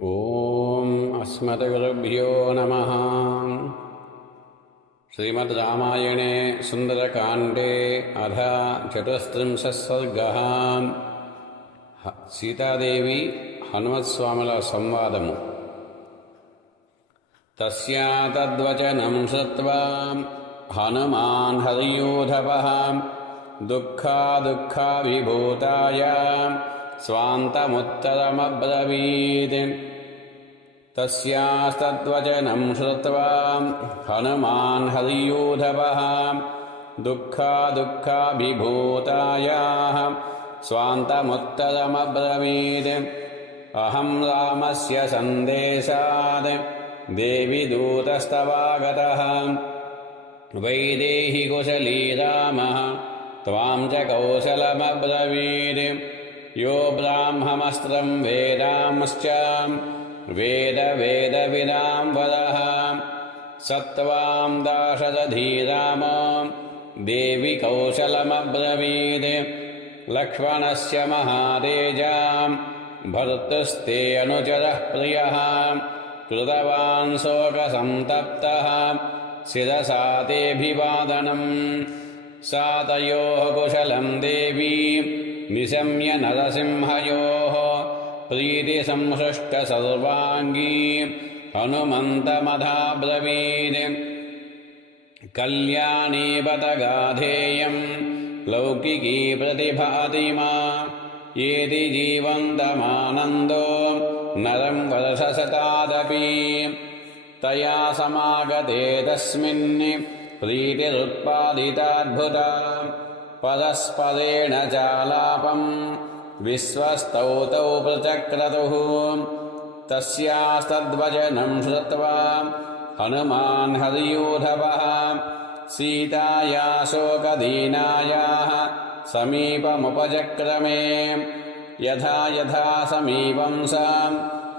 ಓಂ ಅಸ್ಮದ್ಗುರುಭ್ಯೋ ನಮಃ. ಶ್ರೀಮದ್ರಾಮಾಯಣೆ ಸುಂದರಕಾಂಡೇ ಅಧ ಚತುಸ್ತ್ರಿಂಶಃ ಸರ್ಗः. సీతాదేవి హనుమత్స్వాముల సంవాదము. తస్యా తద్వచనం శ్రుత్వా హనుమాన్ హరియూధవః దుఃఖావిభూతాయ స్వాంతముత్తరమబ్రవీత్. తస్యాస్తద్వచనం శ్రుత్వా హనుమాన్ హరియూధవః దుఃఖావిభూతాయ స్వాంతముత్తరమబ్రవీత్. అహం రామస్య సందేశాద్ దేవి దూతస్తవాగతః వైదేహి కుశలీ రామః త్వాం చ కౌశలమబ్రవీత్. యో బ్రాహ్మమస్త్రం వేదాంశ్చ వేదవిదాం వదః సత్వాం దాశరథీ రామో దేవి కౌశలమబ్రవీత్. లక్ష్మణస్య మహాతేజాం భర్తుస్తే అనుచరః ప్రియః కృతవాన్ శోకసంతప్తః శిరసా తేభివాదనం. సా తయోః కుశలం దేవీ నిశమ్య నరసింహయోః ప్రీతిసంసృష్ట సర్వాంగీ హనుమంతమథాబ్రవీత్. కళ్యాణీ బత గాధేయం లౌకికీ ప్రతిభాతి మా ఏది జీవంతమానందో నరం వర్షశతాదపి. తయా సమాగతే తస్మిన్ ప్రీతిరుత్పాదితాద్భుతా పరస్పరేణ చాలాపం విశ్వస్తౌతౌ ప్రచక్రతుః. తస్యాస్తద్వచనం శ్రుత్వా హనుమాన్ హరియూధవః సీతాయా శోకదీనాయాః సమీపముపచక్రమే. యథా యథా సమీపం సా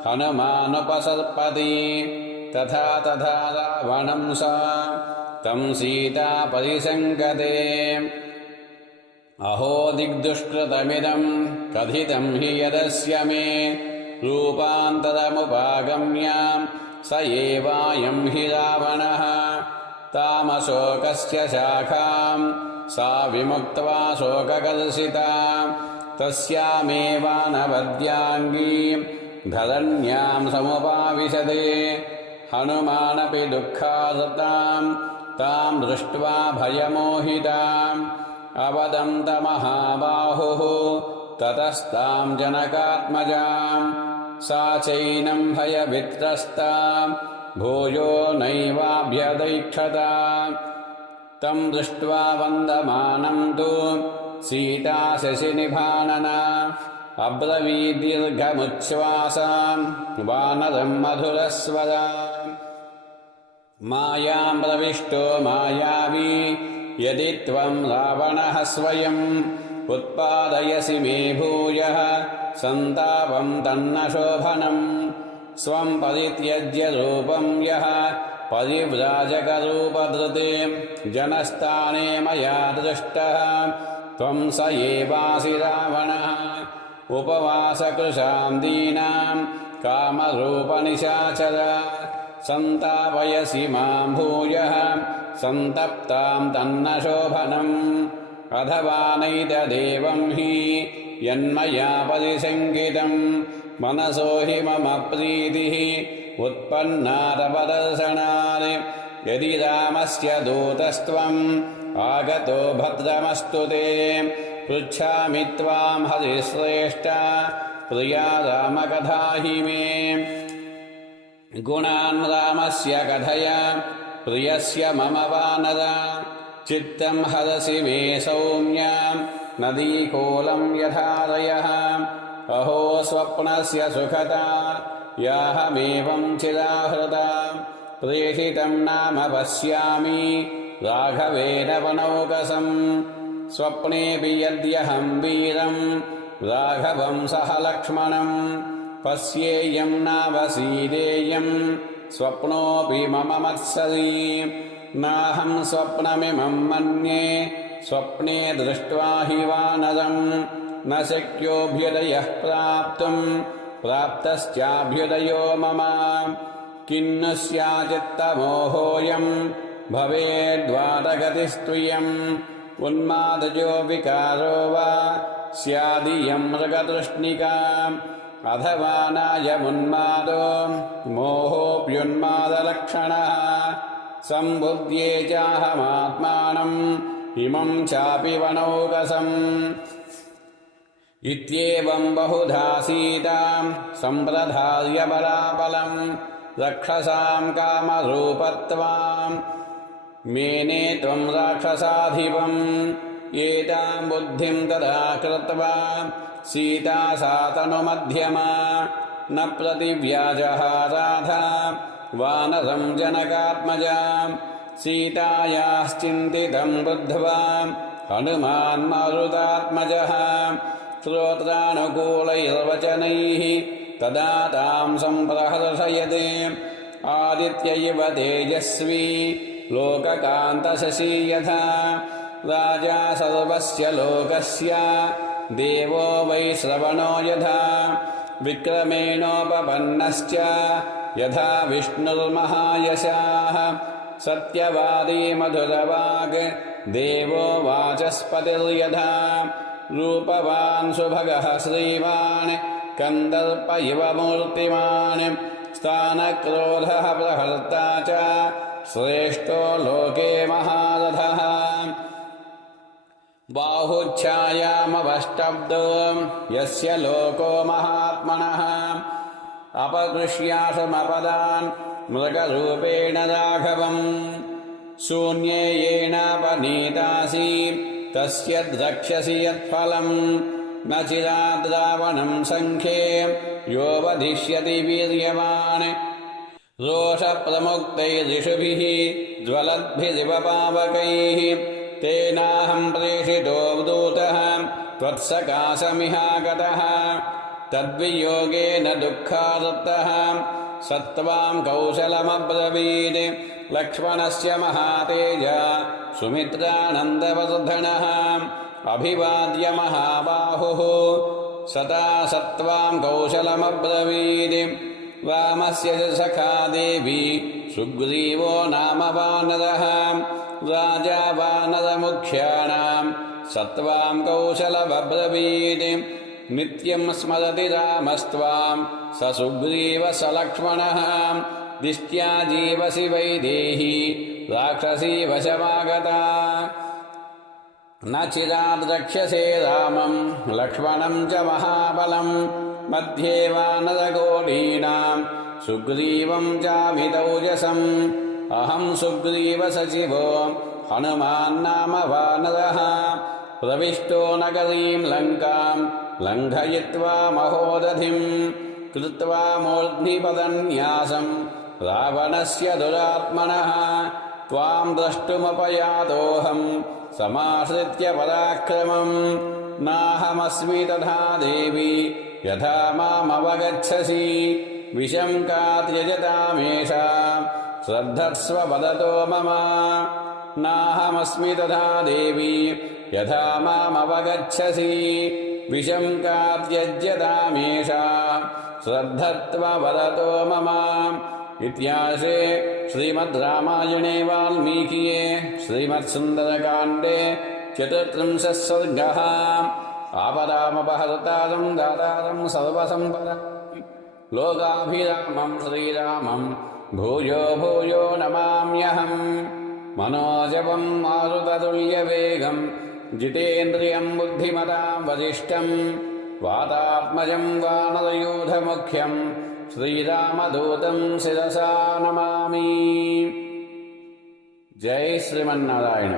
హనుమానుపసర్పతి తథా తథా రావణం సా తం సీతా పరిసంగతే. అహో దిగ్దుష్కృతమిదం కథితం హి యదస్య మే రూపాంతరముపాగమ్య స ఏవాయం హి రావణః. తామశోకస్య శాఖాం సా విముక్త్వా శోకకర్షితా తస్యామేవానవద్యాంగీం ధరణ్యాం సముపావిశతే. హనుమానపి దుఃఖార్తాం తాం దృష్ట్వా భయమోహితాం అవదంత మహాబాహుః తతస్తాం జనకాత్మజాం. సా చైనం భయవిత్రస్తా భూయో నైవాభ్యదైక్షత. తం దృష్ట్వా వందమానం తు సీతా శశినిభాననా అబ్రవీద్దీర్ఘముచ్ఛ్వాసాం వానరం మధురస్వరాం. మాయాం ప్రవిష్టో మాయావీ యది త్వం రావణః స్వయం ఉత్పాదయసి మే భూయః సంతాపం తన్న శోభనం. స్వం పరిత్యజ్య రూపం యః పరివ్రాజకరూపధృతే జనస్థానే మయా దృష్టః త్వం స ఏవాసి రావణః. ఉపవాసకృశాం దీనాం కామరూపనిశాచర సంతాపయసి మాం భూయః సంతప్తాం తన్న శోభనం. అథవా నైతదేవం హి యన్మయా పరిశంకితం మనసో హి మమ ప్రీతిః ఉత్పన్నా తవ దర్శనాత్. యది రామస్య దూతస్త్వం ఆగతో భద్రమస్తు తే పృచ్ఛామి త్వాం హరిశ్రేష్ఠ ప్రియా రామకథా హి మే. గుణాన్ రామస్య కథయ ప్రియస్య మమ వానర చిత్తం హరసి మే సౌమ్య నదీకూలం యథారయః. అహో స్వప్నస్య సుఖతా యాహమేవం చిరాహృతా ప్రేషితం నామ పశ్యామి రాఘవేణ వనౌకసం. స్వప్నేపి యద్యహం వీరం రాఘవం సహ లక్ష్మణం పశ్యేయం నావసీదేయం స్వప్నోపి మమ మత్సరీ. నాహం స్వప్నమిమం మన్యే స్వప్నే దృష్ట్వా హి వానరం న శక్యోభ్యుదయః ప్రాప్తుం प्राप्तश्चाभ्युदयो मम किन्नु स्याचित्तमोहोऽयम् भवेद्वादगतिस्तुयम् उन्मादजो विकारो वा स्यादियं मृगतृष्णिका अथवा नायमुन्मादो मोहोऽप्युन्मादलक्षणः सम्बुध्ये चाहमात्मानम् इमं चापि वनौकसम् इत्येवं बहुधा सीतां सम्प्रधार्य बलाबलं रक्षसां कामरूपत्वां मेने त्वं राक्षसाधिपम् एतां बुद्धिं तदा कृत्वा सीता सा तनुमध्यमा न प्रतिव्याजहाराधा वानरं जनकात्मजा सीतायाश्चिन्तितं बुद्ध्वा हनुमान् मारुतात्मजः श्रोत्रानुकूलैर्वचनैः तदा तां सम्प्रहर्षयते आदित्य इव तेजस्वी लोककान्तशशी यथा राजा सर्वस्य लोकस्य देवो वै श्रवणो यथा विक्रमेणोपपन्नश्च यथा विष्णुर्महायशाः सत्यवादी मधुरवाक् देवो वाचस्पतिर्यथा रूपवान् सुभगः श्रीमान् कन्दर्प इव मूर्तिमान् स्थानक्रोधः प्रहर्ता च श्रेष्ठो लोके महारथः बाहुच्छायामवष्टब्दो यस्य लोको महात्मनः अपकृष्यासमपदान् मृगरूपेण राघवम् शून्ये येनापनीतासि तस्य द्रक्ष्यसि यत्फलम् न चिराद्रावणम् सङ्ख्ये यो वधिष्यति वीर्यवान् रोषप्रमुक्तैरिषुभिः ज्वलद्भिरिव पावकैः तेनाहं प्रेषितो दूतः त्वत्सकाशमिहागतः तद्वियोगेन दुःखार्तः सत्त्वां कौशलमब्रवीत् लक्ष्मणस्य महातेज सुमित्रानन्दवर्धनः अभिवाद्य महाबाहुः सदा सत्त्वां कौशलमब्रवीत् रामस्य च सखा देवी सुग्रीवो नाम वानरः राजा वानरमुख्यानां सत्त्वां कौशलमब्रवीत् नित्यं स्मरति रामस्त्वां स सुग्रीवः स लक्ष्मणः दिष्ट्या जीवसि वैदेही राक्षसी वशमागता न चिराद्रक्ष्यसे रामं लक्ष्मणं च महाबलं मध्ये वानरकोटीनां सुग्रीवं चामितौजसम् अहं सुग्रीवसचिवो हनुमान्नाम वानरः प्रविष्टो नगरीं लङ्कां लङ्घयित्वा महोदधिं कृत्वा मूर्ध्निपदन्यासं रावणस्य दुरात्मनः त्वां द्रष्टुमपयातोऽहं समाश्रित्य पराक्रमम् नाहमस्मि तथा देवी यथा मामवगच्छसि विषं का त्यजतामेषा श्रद्धस्व वदतो मम नाहमस्मि तथा देवी यथा मामवगच्छसि विषं का त्यज्यतामेषा श्रद्धत्व वदतो मम इत्यार्षे श्रीमद् रामायणे वाल्मीकिये श्रीमत्सुन्दरकाण्डे 34 सर्गः आपदामपहर्तारं दातारं सर्वसम्पदां लोकाभिरामं श्रीरामं भूयो भूयो नमाम्यहम् मनोजवं मारुततुल्यवेगं जितेन्द्रियं बुद्धिमतां वरिष्ठं वातात्मजं वानरयूथमुख्यं श्रीरामदूतं शिरसा नमामि। जय श्रीमन्नारायण।